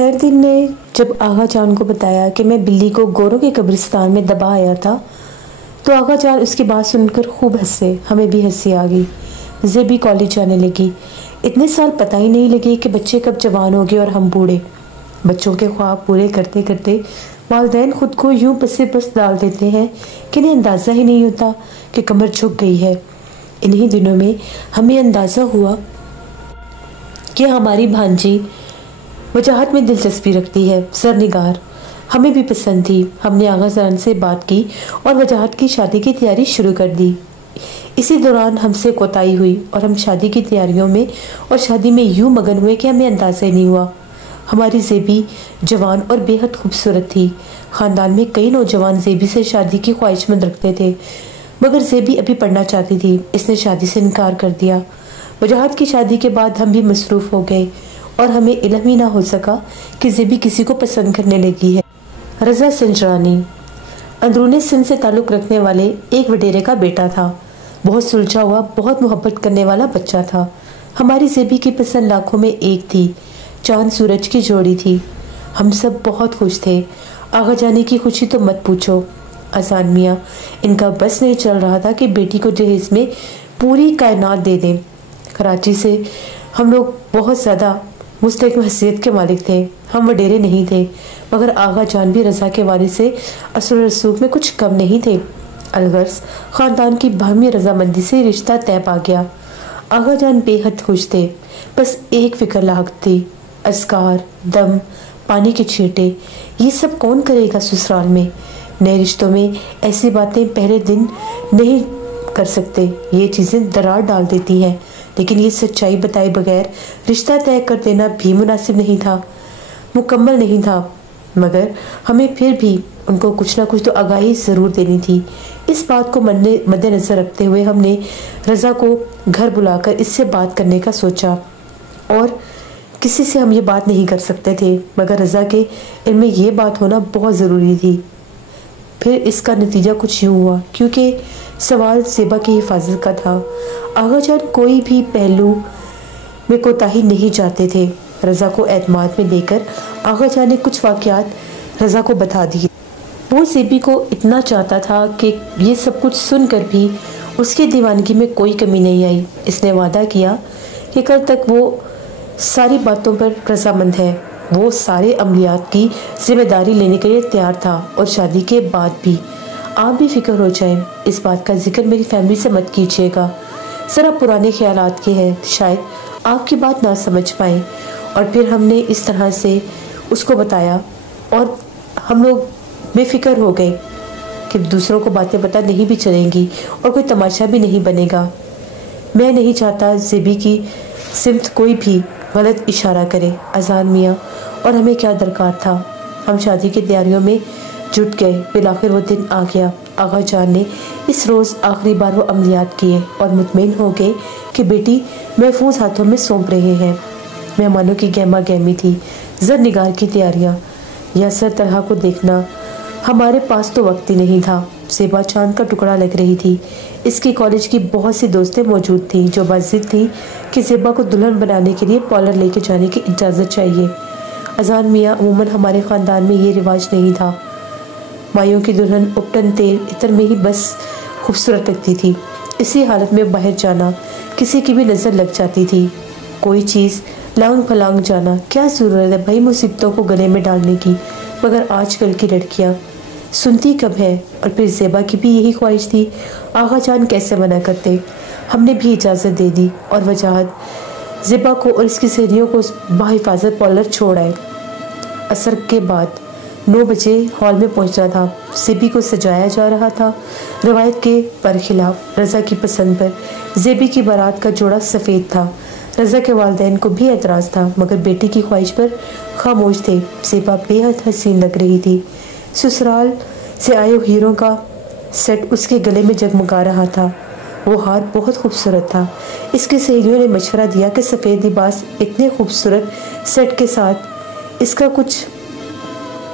خیر دن نے جب آغا جان کو بتایا کہ میں بلی کو گوروں کے قبرستان میں دبا آیا تھا تو آغا جان اس کی بات سن کر خوب ہنسے. ہمیں بھی ہنسی آ گئی. زیبی کالج جانے لگی. اتنے سال پتہ ہی نہیں لگے کہ بچے کب جوان ہو گئے اور ہم بوڑھے. بچوں کے خواب پورے کرتے کرتے والدین خود کو یوں پسے پس ڈال دیتے ہیں کہ انہیں اندازہ ہی نہیں ہوتا کہ کمر جھک گئی ہے. انہی دنوں میں ہمیں اندازہ ہوا کہ ہماری بھانجی وجاہت میں دلچسپی رکھتی ہے. زرنگار ہمیں بھی پسند تھی. ہم نے آغا جان سے بات کی اور وجاہت کی شادی کی تیاری شروع کر دی. اسی دوران ہم سے کوتاہی ہوئی اور ہم شادی کی تیاریوں میں اور شادی میں یوں مگن ہوئے کہ ہمیں اندازہ ہی نہیں ہوا. ہماری زیبی جوان اور بے حد خوبصورت تھی. خاندان میں کئی نوجوان زیبی سے شادی کی خواہش مند رکھتے تھے مگر زیبی ابھی پڑھنا چاہتی تھی. اس نے شادی سے انکار کر دیا. وجاہت کی شادی کے بعد ہم بھی مصروف ہو گئے اور ہمیں علم ہی نہ ہو سکا کہ زیبی کسی کو پسند کرنے لگی ہے. رضا سنجرانی اندرون سندھ سے تعلق رکھنے والے ایک وڈیرے کا بیٹا تھا. بہت سلجھا ہوا, بہت محبت کرنے والا بچہ تھا. ہماری زیبی کی پسند لاکھوں میں ایک تھی. چاند سورج کی جوڑی تھی. ہم سب بہت خوش تھے. آغا جانے کی خوشی تو مت پوچھو. اذان میاں ان کا بس نہیں چل رہا تھا کہ بیٹی کو جہیز میں پوری کائنات دے دیں. کراچی سے ہم لوگ بہت زیادہ مستحکم حیثیت کے مالک تھے. ہم وڈیرے نہیں تھے مگر آغا جان بھی رضا کے والد سے اثر و رسوخ میں کچھ کم نہیں تھے. الغرض خاندان کی باہمی رضامندی سے رشتہ طے پا گیا. آغا جان بے حد خوش تھے. بس ایک فکر لاحق تھی. اذکار, دم, پانی کے چھینٹے, یہ سب کون کرے گا سسرال میں؟ نئے رشتوں میں ایسی باتیں پہلے دن نہیں کر سکتے. یہ چیزیں درار ڈال دیتی ہیں. لیکن یہ سچائی بتائے بغیر رشتہ طے کر دینا بھی مناسب نہیں تھا, مکمل نہیں تھا. مگر ہمیں پھر بھی ان کو کچھ نہ کچھ تو آگاہی ضرور دینی تھی. اس بات کو مد نظر رکھتے ہوئے ہم نے رضا کو گھر بلا کر اس سے بات کرنے کا سوچا. اور کسی سے ہم یہ بات نہیں کر سکتے تھے مگر رضا کے علم میں یہ بات ہونا بہت ضروری تھی. پھر اس کا نتیجہ کچھ یوں ہوا کیونکہ سوال زیبا کی حفاظت کا تھا. آغا جان کوئی بھی پہلو میں کوتاہی نہیں چاہتے تھے. رضا کو اعتماد میں لے کر آغا جان نے کچھ واقعات رضا کو بتا دیے. وہ زیبی کو اتنا چاہتا تھا کہ یہ سب کچھ سن کر بھی اس کی دیوانگی میں کوئی کمی نہیں آئی. اس نے وعدہ کیا کہ کل تک وہ ساری باتوں پر رضامند ہے. وہ سارے عملیات کی ذمہ داری لینے کے لیے تیار تھا اور شادی کے بعد بھی. آپ بھی فکر ہو جائیں. اس بات کا ذکر میری فیملی سے مت کیجیے گا. ذرا پرانے خیالات کے ہیں, شاید آپ کی بات نہ سمجھ پائیں. اور پھر ہم نے اس طرح سے اس کو بتایا اور ہم لوگ بے فکر ہو گئے کہ دوسروں کو باتیں پتہ نہیں بھی چلیں گی اور کوئی تماشا بھی نہیں بنے گا. میں نہیں چاہتا زیبی کی سمت کوئی بھی غلط اشارہ کرے. اذان میاں اور ہمیں کیا درکار تھا. ہم شادی کی تیاریوں میں جٹ گئے. بالآخر وہ دن آ گیا. آغا جان نے اس روز آخری بار وہ عملیات کیے اور مطمئن ہو گئے کہ بیٹی محفوظ ہاتھوں میں سونپ رہے ہیں. مہمانوں کی گہما گہمی تھی. زرنگار کی تیاریاں, یاسر طلحہ کو دیکھنا. ہمارے پاس تو وقت ہی نہیں تھا. زیبا چاند کا ٹکڑا لگ رہی تھی. اس کی کالج کی بہت سی دوستیں موجود تھیں جو بضد تھیں کہ زیبا کو دلہن بنانے کے لیے پارلر لے کے جانے کی اجازت چاہیے. اذان میاں عموماً ہمارے خاندان میں یہ رواج نہیں تھا. مائیوں کی دلہن اپٹن تیل عطر میں ہی بس خوبصورت لگتی تھی. اسی حالت میں باہر جانا کسی کی بھی نظر لگ جاتی تھی. کوئی چیز لانگ پھلانگ جانا, کیا ضرورت ہے بھائی مصیبتوں کو گلے میں ڈالنے کی. مگر آج کل کی لڑکیاں سنتی کب ہے. اور پھر زیبا کی بھی یہی خواہش تھی. آغا جان کیسے منع کرتے. ہم نے بھی اجازت دے دی اور وجاہت زیبا کو اور اس کی سہیلیوں کو بحفاظت پارلر چھوڑ آئے. عصر کے بعد 9 بجے ہال میں پہنچنا تھا. زیبی کو سجایا جا رہا تھا روایت کے برخلاف. رضا کی پسند پر زیبی کی بارات کا جوڑا سفید تھا. رضا کے والدین کو بھی اعتراض تھا مگر بیٹی کی خواہش پر خاموش تھے. زیبا بے حد حسین لگ رہی تھی. سسرال سے آئے ہیروں کا سیٹ اس کے گلے میں جگمگا رہا تھا. وہ ہار بہت خوبصورت تھا. اس کی سہیلیوں نے مشورہ دیا کہ سفید لباس اتنے خوبصورت سیٹ کے ساتھ اس کا کچھ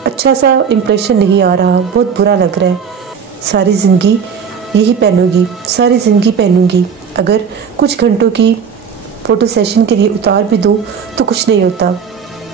اچھا سا امپریشن نہیں آ رہا, بہت برا لگ رہا ہے. ساری زندگی یہی پہنوں گی, ساری زندگی پہنوں گی. اگر کچھ گھنٹوں کی فوٹو سیشن کے لیے اتار بھی دوں تو کچھ نہیں ہوتا.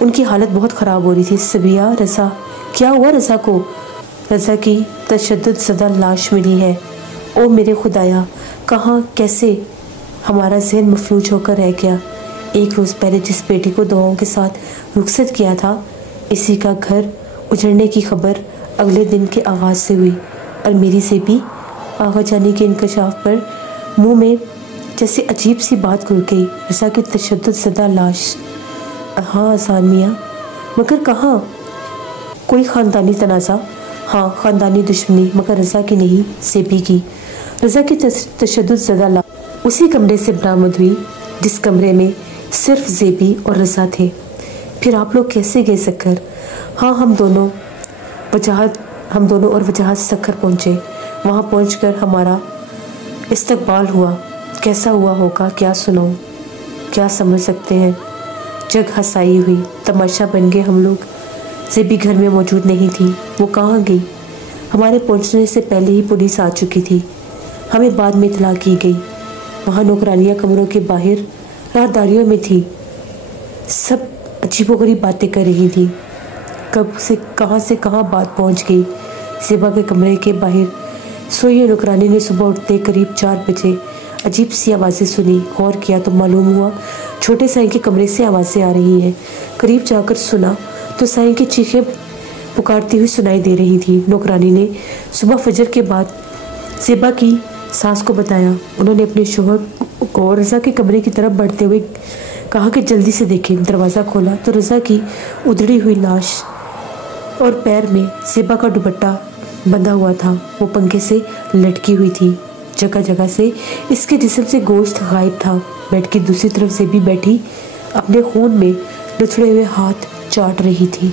ان کی حالت بہت خراب ہو رہی تھی۔ سبیہ، رضا، کیا ہوا رضا کو؟ رضا کی تشدد زدہ لاش ملی ہے۔ او میرے خدایا، کہاں، کیسے؟ ہمارا ذہن مفلوج ہو کر رہ گیا۔ ایک روز پہلے جس بیٹی کو دعاؤں کے ساتھ رخصت کیا تھا، اسی کا گھر اجڑنے کی خبر اگلے دن کے آغاز سے ہوئی، اور میری سے بھی آغا جانی کے انکشاف پر منہ میں جیسے عجیب سی بات گھل گئی۔ رضا کی تشدد زدہ لاش۔ ہاں اذان میاں، مگر کہاں؟ کوئی خاندانی تنازع؟ ہاں، خاندانی دشمنی، مگر رضا کی نہیں، زیبی کی۔ رضا کی تشدد زدہ لاش اسی کمرے سے برآمد ہوئی جس کمرے میں صرف زیبی اور رضا تھے۔ پھر آپ لوگ کیسے گئے سکر؟ ہاں، ہم دونوں اور وجاہت سکر پہنچے۔ وہاں پہنچ کر ہمارا استقبال ہوا۔ کیسا ہوا ہوگا کیا سناؤں، کیا سمجھ سکتے ہیں۔ جگ ہسائی ہوئی، تماشا بن گئے ہم لوگ۔ زیبی گھر میں موجود نہیں تھی، وہ کہاں گئی؟ ہمارے پہنچنے سے پہلے ہی پولیس آ چکی تھی، ہمیں بعد میں اطلاع کی گئی۔ وہاں نوکرانیاں کمروں کے باہر راہداریوں میں تھی، سب عجیب و غریب باتیں کر رہی تھی۔ کب سے کہاں بات پہنچ گئی۔ زیبا کے کمرے کے باہر سوئی نوکرانی نے صبح اٹھتے قریب 4 بجے عجیب سی آوازیں سنی۔ غور کیا تو معلوم ہوا چھوٹے سائیں کے کمرے سے آوازیں آ رہی ہیں۔ قریب جا کر سنا تو سائیں کی چیخیں پکارتی ہوئی سنائی دے رہی تھی۔ نوکرانی نے صبح فجر کے بعد زیبا کی ساس کو بتایا۔ انہوں نے اپنے شوہر کو رضا کے کمرے کی طرف بڑھتے ہوئے کہا کہ جلدی سے دیکھیں۔ دروازہ کھولا تو رضا کی ادھڑی ہوئی لاش اور پیر میں زیبا کا دوپٹہ بندھا ہوا تھا، وہ پنکھے سے لٹکی ہوئی تھی۔ جگہ جگہ سے اس کے جسم سے گوشت غائب تھا۔ بیڈ کی دوسری طرف زیبی بیٹھی اپنے خون میں لتھڑے ہوئے ہاتھ چاٹ رہی تھی۔